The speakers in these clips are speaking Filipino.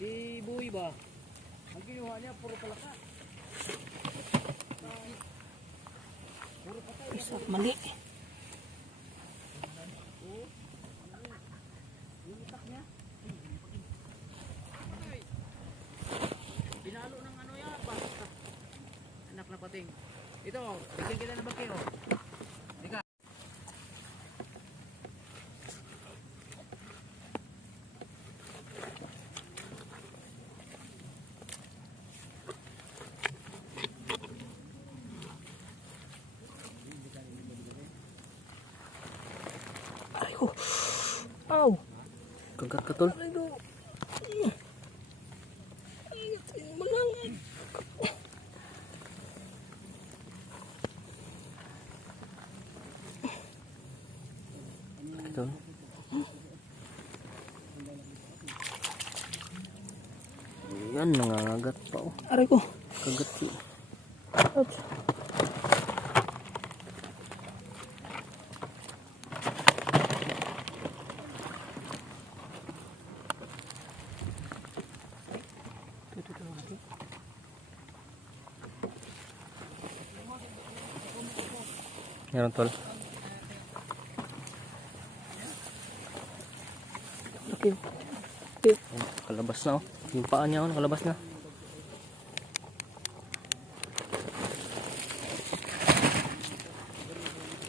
Si Boy ba? Ang kinuha niya, puro palaka. Puro patay. Isa, mali. Yung utak niya. Pinalo ng ano yan. Anak na pating. Ito, bigyan kita ng bagyo. Dika. Aray ko. Aw. Kagat ka tol. Aray ko. Ay, malang. Ito. Yan, nangangagat pa oh. Aray ko. Kagat si. Ouch. Meron tol. Okay. Okay. Kalabas na oh. Yung paa niya oh, nakalabas na.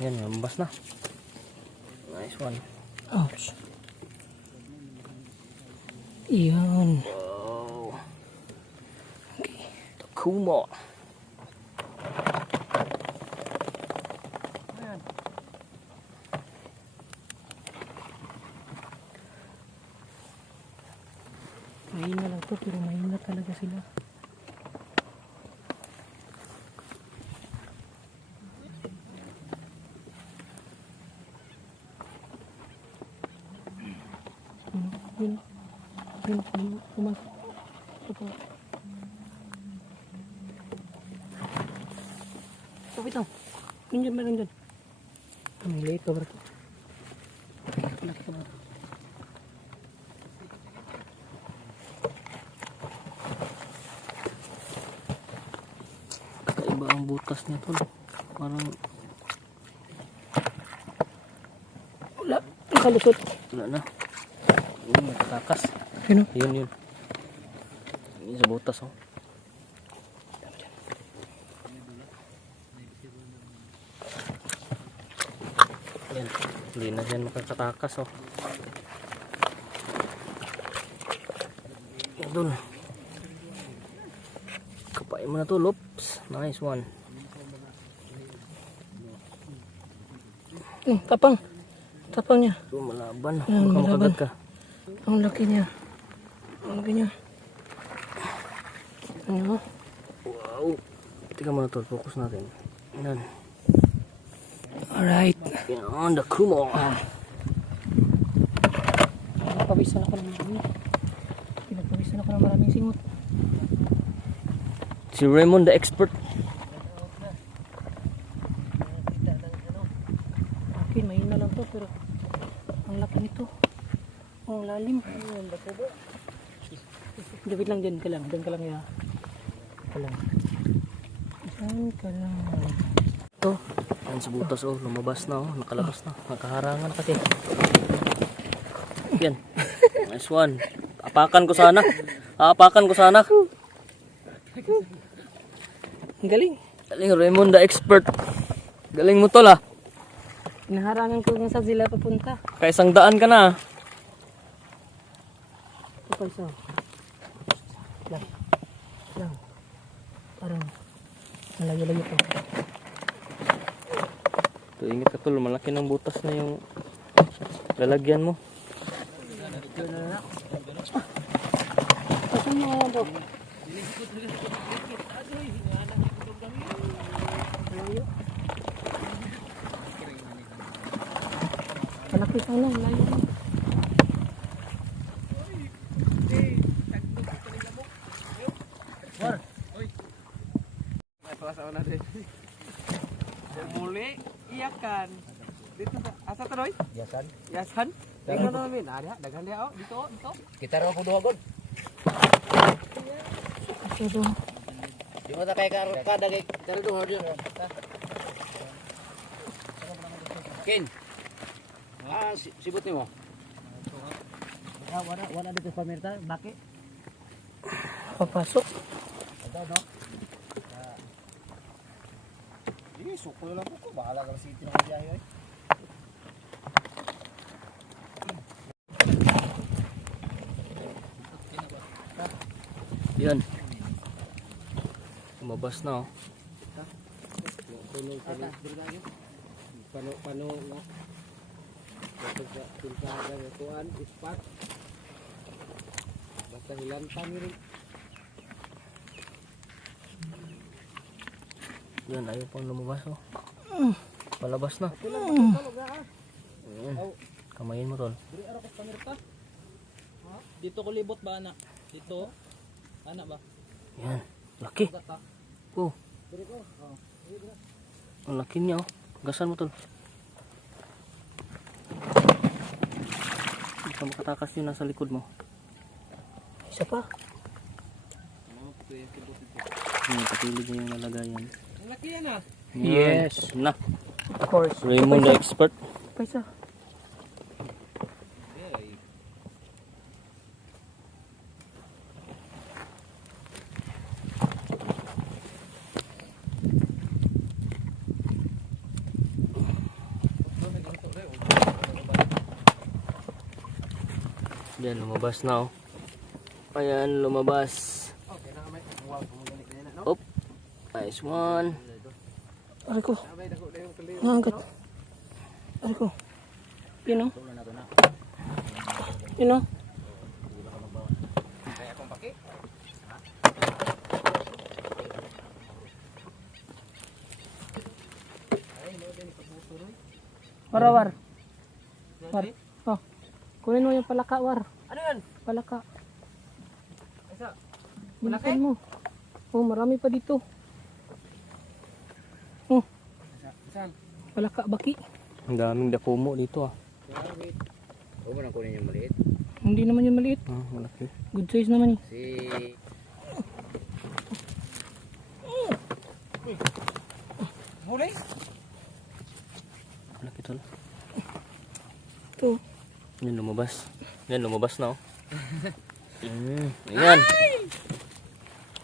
Yan, lumabas na. Nice one. Ouch. Yan. Wow. Okay. Takuma. Mahina lang to, pero mahina talaga sila. Yun. Pumasok. Kapit lang. Yun dyan, meron dyan. May late ka ba ito? Laki ka ba ito? Kakaiba ang butas niya tol. Parang Wala. Nakalusot. wala na. Yun, nagtatakas. Yun o. Yun. Yun sa butas oh. Yan. Hindi na siya makakatakas oh. Yan tol. Kapain mo na to, Lops. Nice one. Tapang. Tapang niya. Ito malaban. Yan, Baka malaban. makagat ka. Ang laki niya. Ang laki niya. Ano? Wow. Tika mo na tol. Focus natin. Yan. Alright. Yan. The Kumo. Pinagpawisan ako ng marami. Pinagpawisan ako ng maraming singot. Si Raymond the expert. Akin, mahina lang to, pero ang laki nito. Ang lalim. Dapat lang dyan ka lang. Dyan ka lang ya. Ka lang. Dyan ka lang. Ito. Yan sa butas oh. Lumabas na oh. Nakalabas na. Nakaharangan pati. Yan. Nice one. Apakan ko sana. Apakan ko sana. Ang galing. Galing Raymond the expert. Galing mo tol ah. Inaharangan ko kung saan sila papunta. Kaisang daan ka na. Ito pa isa. Lang. Lang. Parang malayo-layo pa. Ito, ingat ka tol. Malaki ng butas na yung lalagyan mo. Pasan mo ito. Malayo. Malaki sana. Malayo. Muli, iya kan. Dito asa to doy? Yasan. Yasan. Tingnan namin. Ada, daghan dia oh. Dito, dito. Kita raw ko duha god. Ito. Di mo ta kay kada kay kita raw duha dia. Kin. Sibot nimo. Wala dito sa pamirta, bakit? Papasok. Ada no. Ini suko lang ko, bahala ka sa city ng biyahe oy. Yan. Lumabas na oh. Pano nga. Pintaga ng tuan, ispat. Basta hilantang rin. Yan, ayaw pang lumabas oh. Palabas na. Ayan. Kamayin mo tol. Dito ko libot ba anak? Dito. Anak ba? Yan. Laki. Oh. Ang laki niya oh. Gasan mo tol. Hindi ka makatakas yun nasa likod mo. Isa pa. Patulid niya yung nalagayan. Ang laki yan ah. Yes. Na. Of course. Raymond the expert. Pa isa. Yan, lumabas na oh. Ayan, lumabas. Op. Nice one. Aray ko. Naangkat. Aray ko. Yun o. Yun o. War. War. Oh. Kunin mo yung palaka, War. Ano yan? Palaka. Isa. Bilisan mo. Oh, marami pa dito. Oh, Saan? palaka baki. Ang daming dakumo dito ah. Wait. Huwag mo nang kunin yung maliit. Hindi naman yung maliit. Ah, malaki. Good size naman eh. Huli? Malaki tol. Ito. Yan, lumabas. Yan, lumabas na oh. Ayan.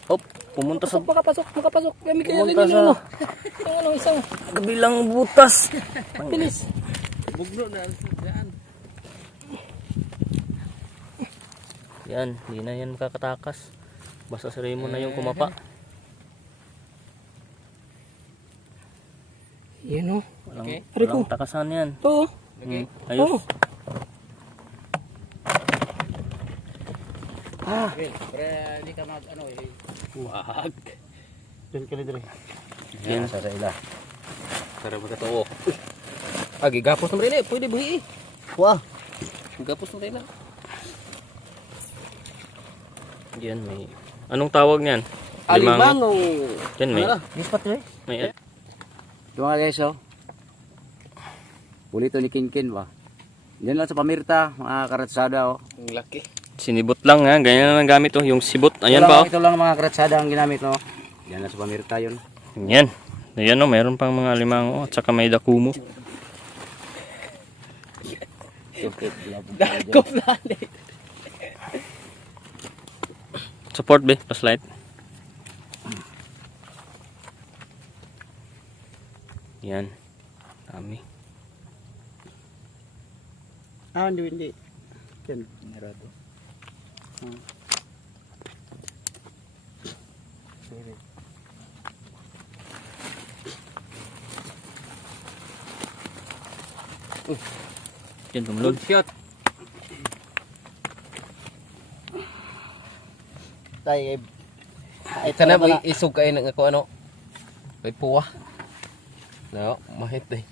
Hop, pumunta sa Makapasok. Kami kaya Pumunta rin sa- yung ano. Yung isang kabilang butas. bilis. Bugno na. Saan? Yan, hindi na yan makakatakas. Basta si Raymond na yung kumapa. Yan o. Walang, Okay. walang takasan yan. Ito oh. Okay. Ayos. Oh. Well, pre, hindi ka mag ano eh. Wag. Dali ka dali. Yan sa ila. Para magkatuo. Gigapos na rin eh. Pwede buhi eh. Wah. Gigapos na rin eh. Yan may. Anong tawag niyan? Alimango. Yan may. Lispat eh. May Ito mga guys, oh. Pulito ni Kinkin ba? Diyan lang sa Pamirta, mga karatsada, oh. Ang laki. sinibot lang ha. Ganyan lang ang gamit oh. Yung sibot. Ayan pa oh. Ito lang mga karatsada ang ginamit, no. Diyan lang sa Pamirta yun. Yan. Ayan oh. Mayroon pang mga limango at saka may dakumo. Dako planet. Support be. Flashlight. Yan. Dami. Hindi. Yan, narado. Yan, tumulog. Shot. Tay, Ito na ba isog kayo ng ako ano? May puwa. No, mahit eh.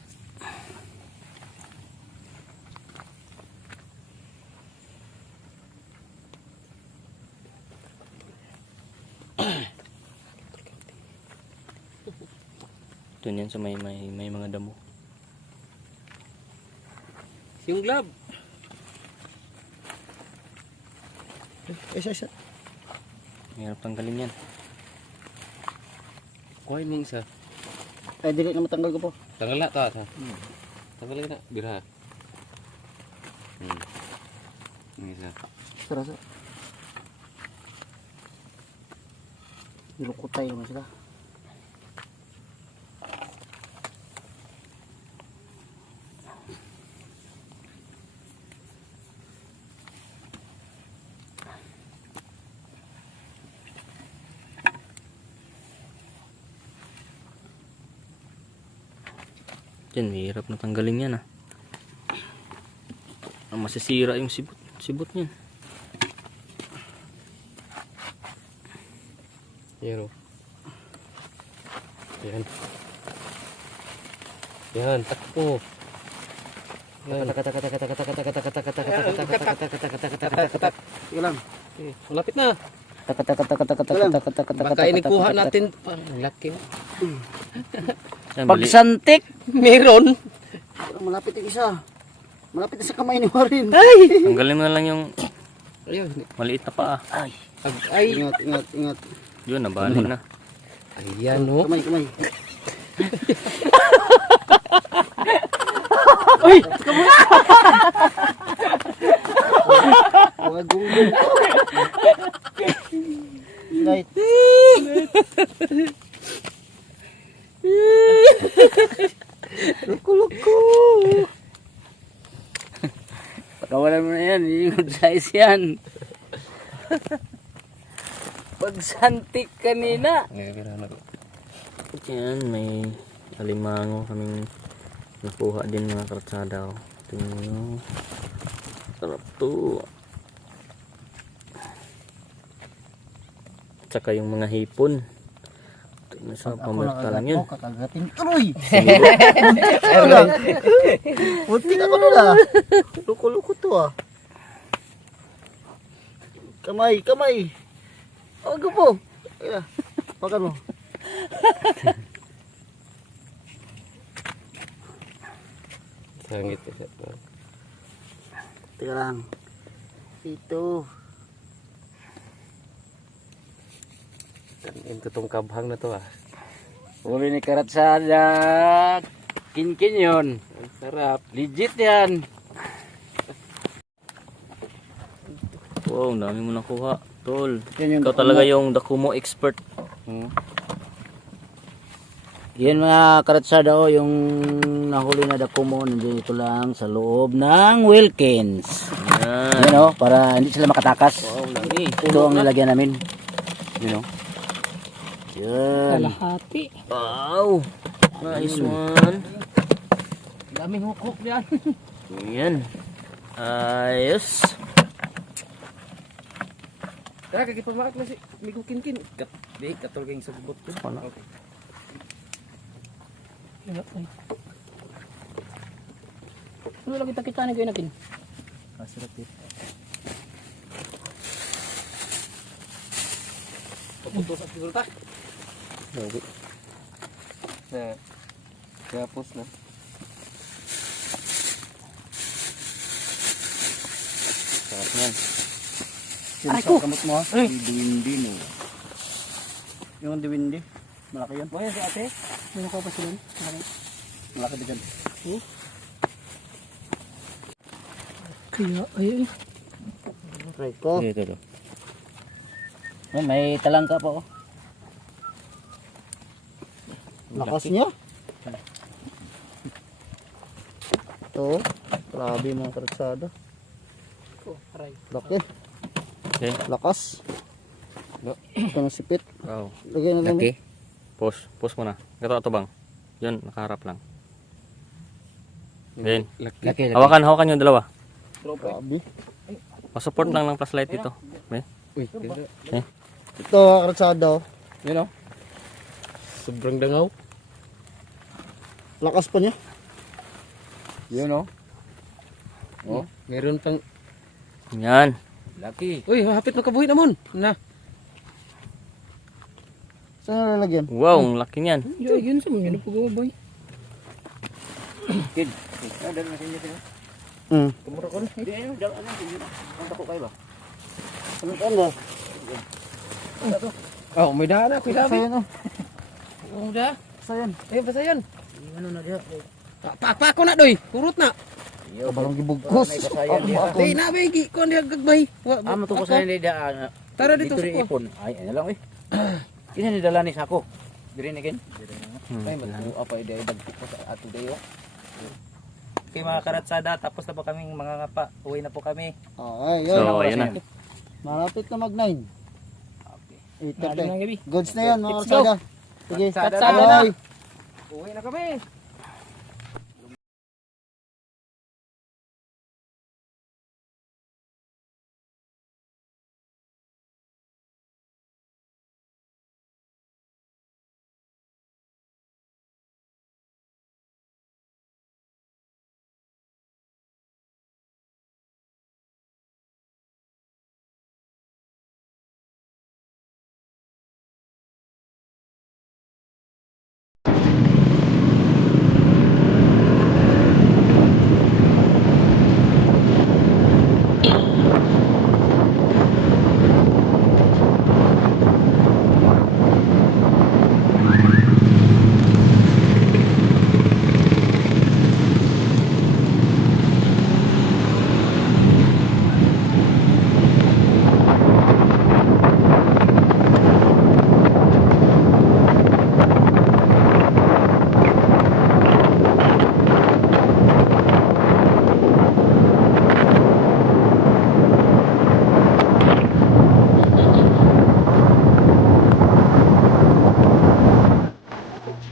Doon yan sa may mga damo. Yung glove. Isa. Hirap tanggalin yan. Kuhay mo isa. Ay, dili na matanggal ko po. Tanggal na ta. Tanggal na. Bira. Yung isa. Sarasa. Nilukutay naman sila. Yan, hirap na tanggalin yan ah. Masisira yung sibot niyan. Yan o. Yan, takpo. Sige lang. Malapit na. Baka inikuha natin. Laki. Pagsantik. Meron. Malapit yung isa. Malapit na sa kamay ni Warren. Tanggalin mo na lang yung Ayun. maliit na paa. Ay. Ingat. Yun, nabali na. Ayan o. Kamay. Uy! Huwag gulong. Light. Luko. Pakawalan mo na yan. Yung size yan. Pagsantik kanina. Yan, may alimango kaming nakuha din mga kartsada. Tingnan nyo. Sarap to. Tsaka yung mga hipon. Tingnan sa pamarta lang yun. Kakagating tuloy. Muntik ako na. Luko to ah. Kamay. Huwag po. Ayan. Pakan mo. Sangit. Teka lang. Ito. Ito tong kabhang na to ah. Uli ni Karatsada. Kinkin yun. Ang sarap. Legit yan. Wow, ang dami mo nakuha. Tol, Yan yung ikaw talaga yung Dakumo expert. Yan mga Karatsada, oh, yung nahuli na Dakumo, nandiyan ito lang sa loob ng Wilkins. Yan. Yan oh, para hindi sila makatakas. Wow, laki. Ito ang nilagyan namin. Yan oh. Yan. kalahati. Wow, nice one. Daming hukok yan. Yan. Ayos. Tara, kagipamak na si Migo Kinkin. Di, katulog yung sagbot ko. Okay. Ano lagi kita na gawin natin? Masarap yun. Papuntos at siguro ta. Bawi. Kapos na. Sarap yan. Aray ko! Kamot mo ha? Diwindi no. Yung diwindi. Malaki yan. Buhay si ate. May nakuha pa sila. Malaki na dyan. Kaya, ayun. Aray ko. Ito. Oh, may talangka pa oh. Lakas niya. Ito. Grabe mga Karatsada. Aray. Laki. Okay. Lakas. Ito ng sipit. Wow. Lagay na lang. Laki. Pause mo na. Ito bang. Yun, nakaharap lang. Then, Laki. hawakan yung dalawa. Grabe. Pasupport lang ng flashlight dito. Okay? Uy, Ito Karatsada. yun o. Sobrang dangaw. Lakas pa niya. Yun o. Oh, meron pang... Yan. Laki. Uy, hapit makabuhi naman. Na. Saan nalalagyan? Wow, ang laki niyan. Yun sa mga. Ano po gumaboy? Kid. Ah, dala na sa inyo sila. Hmm. Kumura ko na. Di ayun, dala na. Ang tako kayo ba? Ano? Oh, may daan na, kuya. Sayan oh. Oh, da. Sayan. Eh, basta yan. Ano na diya? Pa ko na doy. Kurot na. Kabalong gibugkos. Di na ba gi ko dia gagbay. Amo to ko sa hindi da. Tara dito sa ipon. Ay, ano lang eh. Kina ni dala ni sako. Diri ni kin. Ay, magano apa ide dagko sa ato dayo. Okay mga karatsada, tapos na po kaming mga ngapa. Uwi na po kami. Ay, So, ayun na. Malapit na mag-9. Mali 8:30. ng gabi. Goods na yan, mga Let's go. kasada. Sige, Katsada na. Uwi na kami.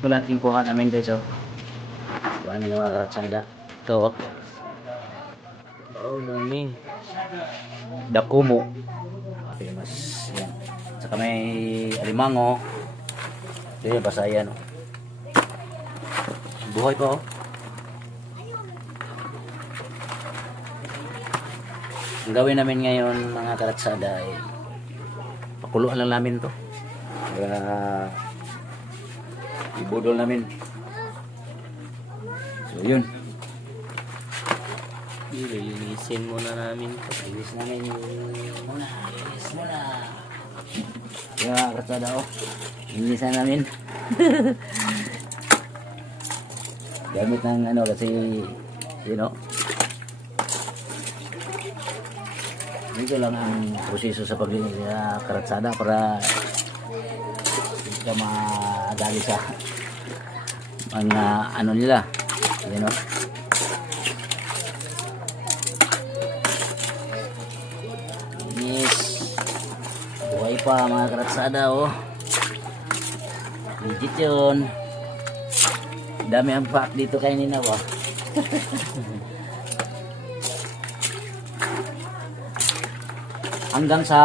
Wala ting kuha namin guys, oh. Kuha namin mga karatsada. Ito. Oh, mami. Dakumo. Famous. Yan. Saka may alimango. Ito yung basayan, oh. Buhay pa, oh. Ang gawin namin ngayon mga karatsada ay pakuluan lang namin to. Kaya ibudol namin. So yun. Lilinisin muna namin ito. Linis namin muna. Linis muna. Kaya karatsada, oh. Linisan namin. Gamit ng ano kasi you know. Dito lang ang proseso sa paglinis sa karatsada para hindi ka maadali sa mga ano nila, you know. Linis. Buhay pa mga karatsada, oh. Legit yun. Dami ang pack dito kay Nina, oh. Hanggang sa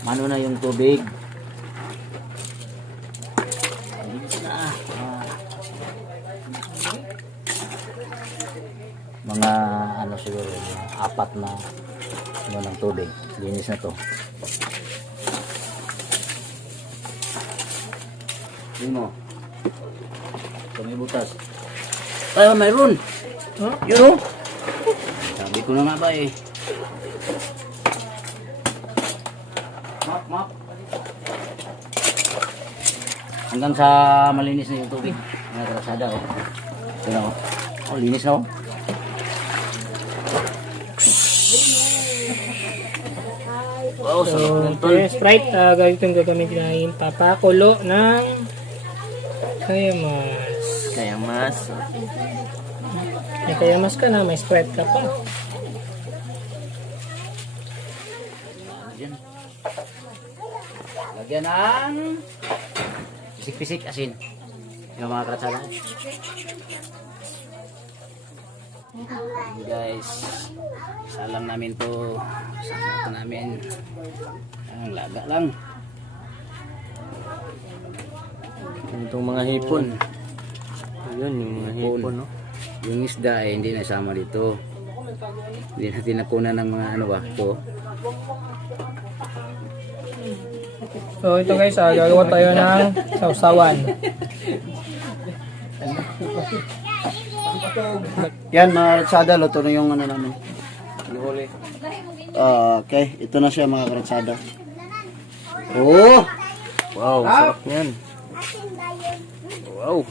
mano na yung tubig. Linis na. Mga ano siguro, mga 4 na ano ng tubig. Linis na to. Yun mo. Ito may butas. Ay, mayroon. Huh? Yun, oh. Sabi ko na nga ba eh. Map. Hanggang sa malinis na yung tubig. Mga karatsada, oh. Ito na, oh. Oh, linis na, oh. Wow, So, sarap ng tol. kaya Sprite, ganito yung gagamitin namin. Papakulo ng kayamas. Kaya mas. May kayamas ka na, may Sprite ka pa. Yan. Lagyan ng pisik-pisik asin. Yung mga karatsada. Guys, salam namin to. Salam namin. Ang laga lang. Itong mga hipon. Ayun, yung mga hipon, no? Yung isda eh, hindi nasama dito. Hindi natin nakunan ng mga ano ba. Ito. So ito guys, gagawa tayo ng sausawan. Yan mga karatsada, luto na yung ano namin. Okay, ito na siya mga karatsada. Oh! Wow, sarap yan. Wow.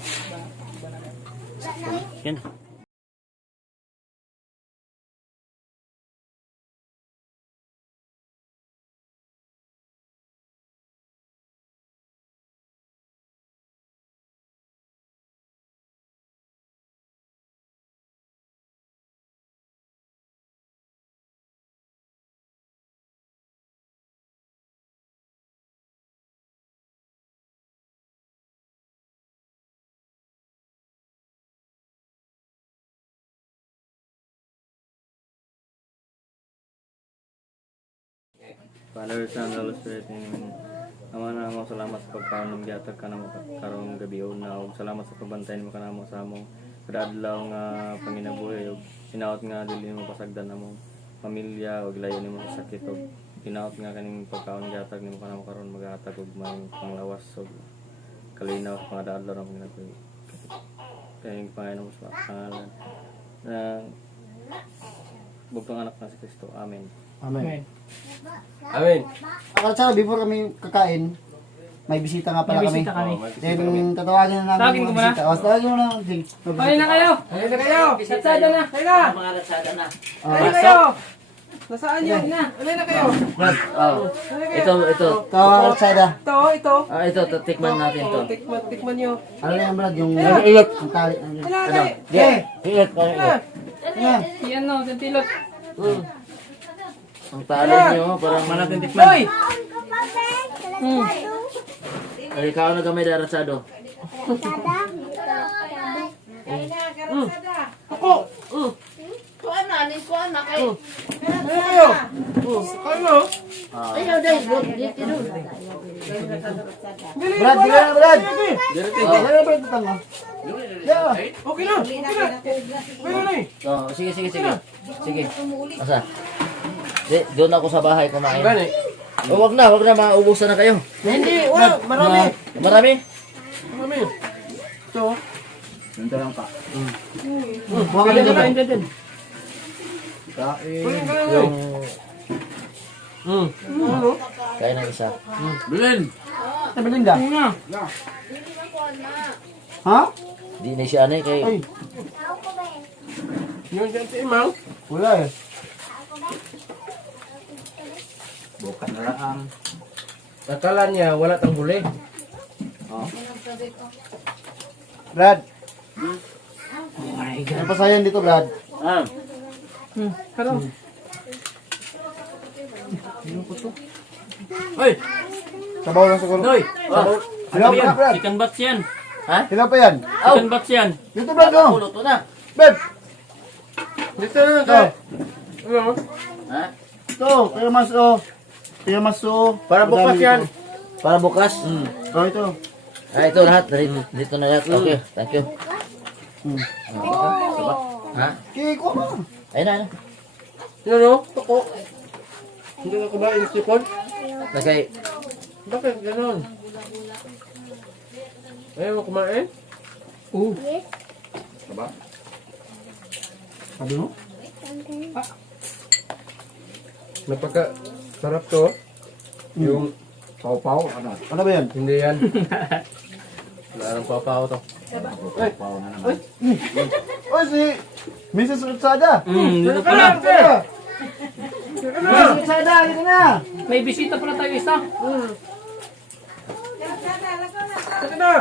Yan. Father, Son, Holy Spirit, Amen. Ama na mo, salamat sa pagkaon ng gihatag ka namo karong gabi na ug salamat sa pagbantay mo kanamo sa among kada adlaw nga panginabuhi ug hinaot nga dili mo pasagdan among pamilya ug layo nimo sa sakit ug hinaot nga kaning pagkaon gihatag nimo kanamo karon maghatag ug may panglawas ug kalinaw sa mga adlaw ng panginabuhi. Kayong Panginoon sa pangalan ng bugtong anak na si Kristo. Amen. Amen. Amen. Karatsada, before kami kakain, may bisita nga pala May kami. bisita kami. Then, tatawagin na namin Tawagin yung ko mga muna. bisita. O, tawagin mo na. Sige. Ayun na kayo! Ayun na kayo. Satsada na! Ayun na! Mga karatsada na. Ayun kayo! Nasaan yun? Na! Ayun na kayo! Brad, ito. Ito, karatsada. Ito! Ito, tikman natin to. Tikman nyo. Ano na yan, Brad? Yung Ilot. ang tali. Ano? Ilot. Ayan. Yan no, sentilot. Ang tali nyo, parang Manatin tikman. Hoy! ay, ikaw na gamay daratsado. Ako! Kayo! Kayo! Brad, bila na, Brad. Bila na, Brad. Tutang mo. Yeah. Okay na! Okay na! Kayo na eh! Oh, sige. Sige. Asa? Doon ako sa bahay kumain. Oh, wag na, maubusan na kayo. Hindi! Wala! Marami! Marami? Marami! Ito! Ganito lang pa. Huwag ka dyan! Yung kaya ng isa. Sabi Linda. Ha? Di na siya ano kay Ay, Yung dyan si Imang. wala eh. Bukan na lang. Akala niya wala tang huli. Brad. Ano pa sayan dito, Brad? Pero, Sabaw lang siguro. Hoy! Hilaw pa, Brad. Chicken bats yan. Hilaw pa yan. Chicken bats yan. Dito, Brad, oh. Luto na. Brad. dito na Ito. Ano? Ha? Ito. Kaya mas, oh. Kaya mas, oh. Para bukas yan. Para bukas. Oh, ito. Ito lahat. Dito na lahat. Okay, thank you. Ha? Kiko mo. Ayun na. Ano no? Toko. Hindi ka kumain ng sipon? Lagay. Bakit ganon? Ayaw mo kumain? Sabi mo? Napaka sarap to. Yung pau-pau. Ano ba yan? Hindi yan. Wala nang pau-pau to. Oh, si Mrs. Utsada. Dito Ano pala. Mrs. Utsada, dito na. May bisita pala tayo isa. Sige na!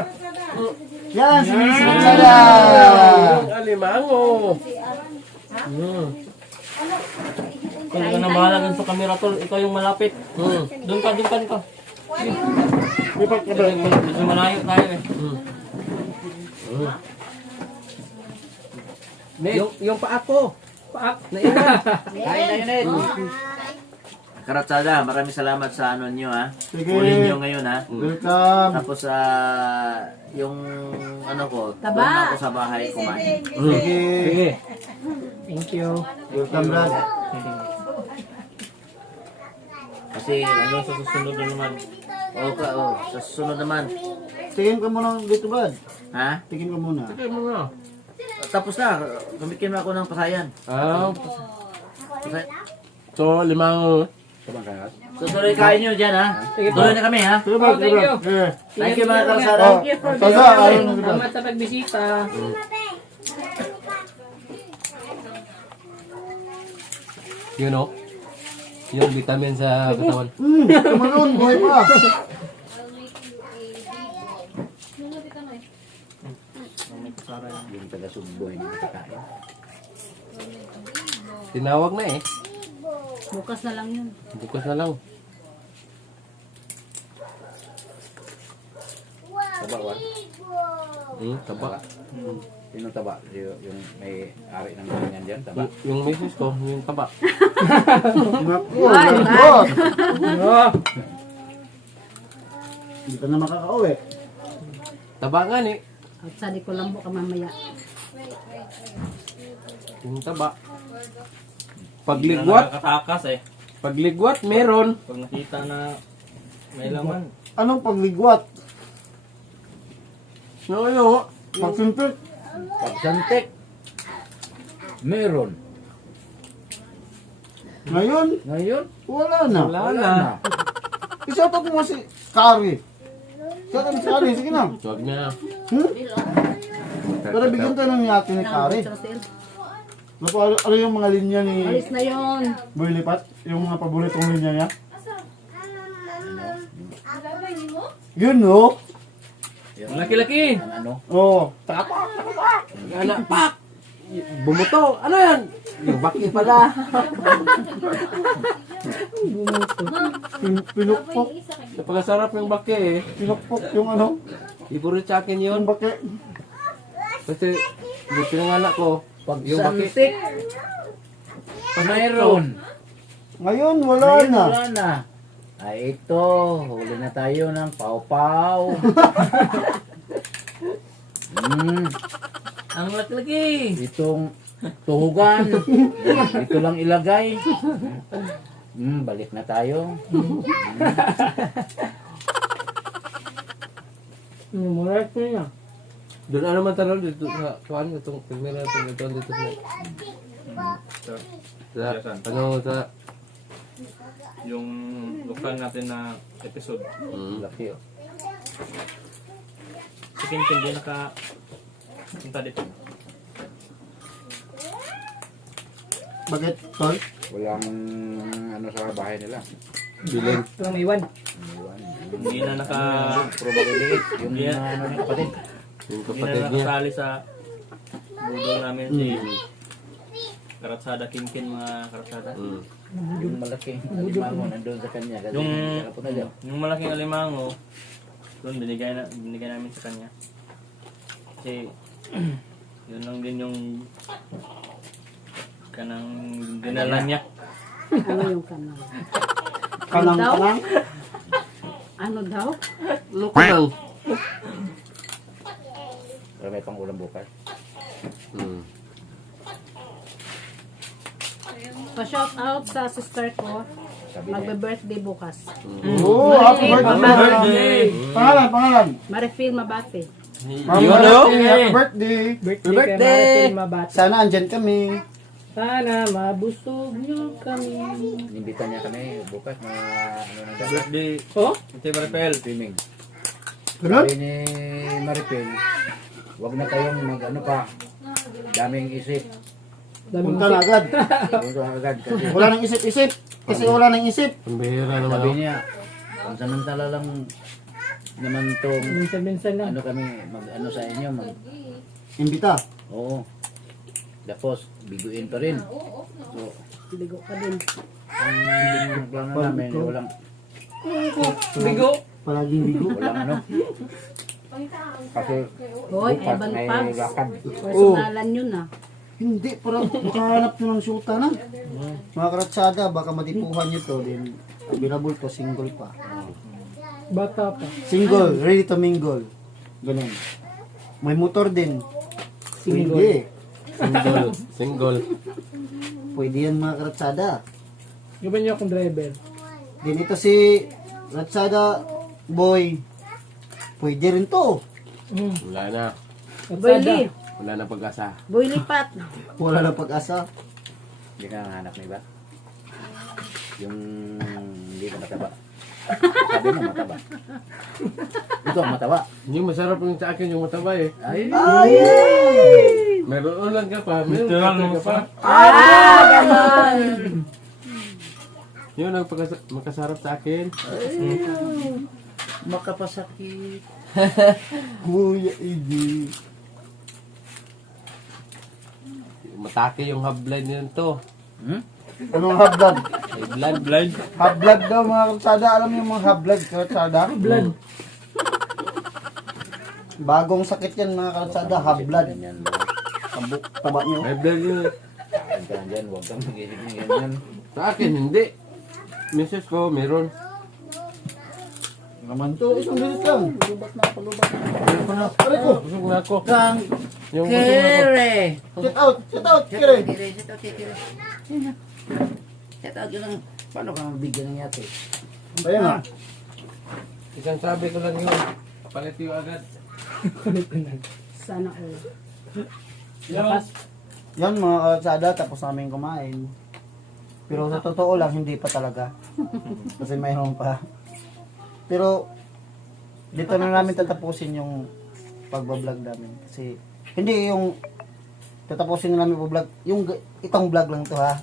Yan, si Mrs. Utsada. Yung alimango. Ikaw ka na bahala dun sa camera tol. Ikaw yung malapit. Doon ka. May pagkabalik mo. Medyo malayo tayo eh. Yung paa ko. Paak. Karatsada, maraming salamat sa ano nyo ha. Sige. Uli nyo ngayon ha. Welcome. Tapos yung ano ko, doon na ako sa bahay kumain. Sige. Thank you. Welcome, Brad. Kasi ano sa susunod na naman. Sa susunod naman. Tingin ka muna dito, Brad. Ha? Tingin ka muna. Sige mo na. Tapos na, gamitin mo ako ng pasayan. Ah, Pasay- So, limang... Susunod kain nyo dyan ha. Tuloy na kami ha. Sige ba? thank you. Thank you mga karsada. Oh, Thank you for taga, ayun na kita. Salamat sa pagbisita. You know? Yung vitamin sa katawan. Tumalon, buhay pa. Yung taga-sugbo yung kakain. Tinawag na eh. Bukas na lang yun. Bukas na lang. Taba War. Taba. Sino taba? Yung may ari ng ganyan dyan, taba. Yung misis ko, yung taba. Naku, naku. Hindi ka na makakauwi. Taba nga ni. Outside ko lang ka mamaya. Yung taba. Hindi na Pagligwat. nakakatakas eh. Pagligwat, meron. Pag nakita na may laman. Anong pagligwat? No, no. Pagsimpit? Pagsantik. Meron. Ngayon, Ngayon, wala na. Wala wala na. na. Isautot mo si Kari. Isautot mo si Kari, sige na. Huwag na. Pero bigyan tayo ng yate ni Kari. Ano yung mga linya ni Alis na yun. Boy Lipat? Yung mga paboritong linya niya? Yun, no? Yung Laki-laki! ang ano, Oo. Tapak! Anak, pak! Bumuto. Ano yan? Yung baki pala. Pinukpok. Napakasarap yung baki eh. Pinukpok yung ano. Favorite sa akin yun. Yung baki. Kasi, yung pinanganak ko, yung baki. pagsantik. Meron. Ngayon, wala Ngayon, na. wala na. Ay, ito. Huli na tayo ng pau-pau. Ang laki-laki! Itong tuhugan. Ito lang ilagay. Balik na tayo. Murat na yun. Doon ano man tanong dito sa kuan itong camera dito sa ano sa Yung lokal natin na episode. Laki oh. Si Kinkin din punta dito. Bakit, Tol? Walang ano sa bahay nila. bilin. Walang iwan. Hindi na Probability. Yung Yeah. ano ng kapatid. Yung hindi na kapatid niya. nakasali sa budol namin si Karatsada Kinkin, mga Karatsada. Yung malaki. Alimango nandun sa kanya. Kasi Yung- nakapunta dyan. Yung malaking alimango, doon binigay namin sa kanya. Kasi yun lang din yung kanang dinala niya. Ano yung kanang? Kanang-kanang? Ano daw? Loko lang. Pero may pang ulam bukas. Pa-shout out sa sister ko. Sabi niya. Magbe-birthday bukas. Oo, happy birthday! Pangalan, pangalan. Marifil Mabate. Happy birthday! Birthday! Mabate. Sana andyan kami. Sana mabusog niyo kami. Inimbitan niya kami bukas na ano ng gabi. Birthday, Oh? Ate Maripel. Swimming. Ganun? Sabi ni Maripel, wag na kayong mag ano pa. Daming isip. Punta na agad. Punta agad kasi Wala nang isip-isip. Kasi wala nang isip. Ang bihira naman sabi ako. niya, pansamantala lang naman tong Minsan-minsan lang. ano kami mag ano sa inyo mag Imbita. oo. Tapos biguin pa rin. So, Bigo ka din. ang plano namin walang Bigo? Palaging bigo. walang ano. Kasi Hoy, bukas Evan may Pubs. lakad. Personalan yun ah. Hindi, parang makahanap nyo ng syuta na. Mga karatsada, baka matipuhan nyo to. Then, available to, single pa. Bata pa. Single, ready to mingle. Ganun. May motor din. Pwede. Single. Single. Pwede yan mga karatsada. Gaban niyo akong driver. Din ito si Karatsada Boy. Pwede rin to. Wala na. Boyli. Wala na pag-asa. Boy Lipat. Wala na pag-asa. Hindi ka hanap na iba. Yung hindi na mataba. Sabi mo mataba. Ito ang mataba. Yung masarap yung sa akin yung mataba eh. Ay! Meron ulang ka pa. Meron ka pa. Yun ang makasarap sa akin. Makapasakit. Kuya Idi. Matake yung hablay niyan to. Hmm? Anong hablad? Blood. Hablad daw mga katsada. Alam niyo yung mga hablad katsada? Hablad. Bagong sakit yan mga katsada. Hablad. Ganyan. Taba niyo. May blood yun. Huwag ka dyan. Huwag kang mag-isip ng ganyan. Sa akin, hindi. Misis ko, meron. Naman to. Isang minute lang. Lubat na. Pare ko. Busog na ako. Kang Yung busog na ako. kere. Sit out. Sit out. Kire. Kere. Set out yun lang. Paano ka mabigyan ng yate? Ayan na. Isang sabi ko lang yun. Palit yung agad. Sana all. Yan mga katsada. Tapos namin kumain. Pero sa totoo lang, hindi pa talaga. Kasi mayroon pa. Pero, dito na namin tatapusin yung pagbablog namin. Kasi, hindi yung tatapusin na namin vlog. Yung itong vlog lang to ha.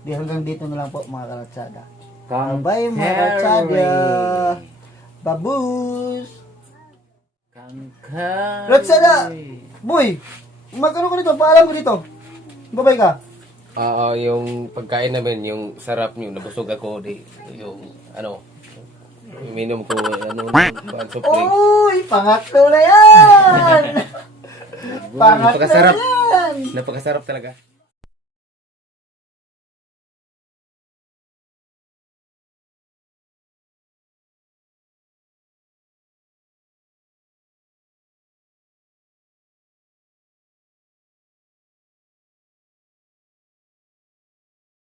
Di hanggang dito na lang po mga kalatsada. Bye mga kalatsada. Babus! Kangkay. Latsada! Boy! Magkano ka dito? Paalam ko dito. Babay ka. Oo, yung pagkain namin, yung sarap nyo, nabusog ako, yung uminom ko, soft drinks. Uy! Pangatlo na yan! Pangatlo Napakasarap. na yan! Napakasarap talaga.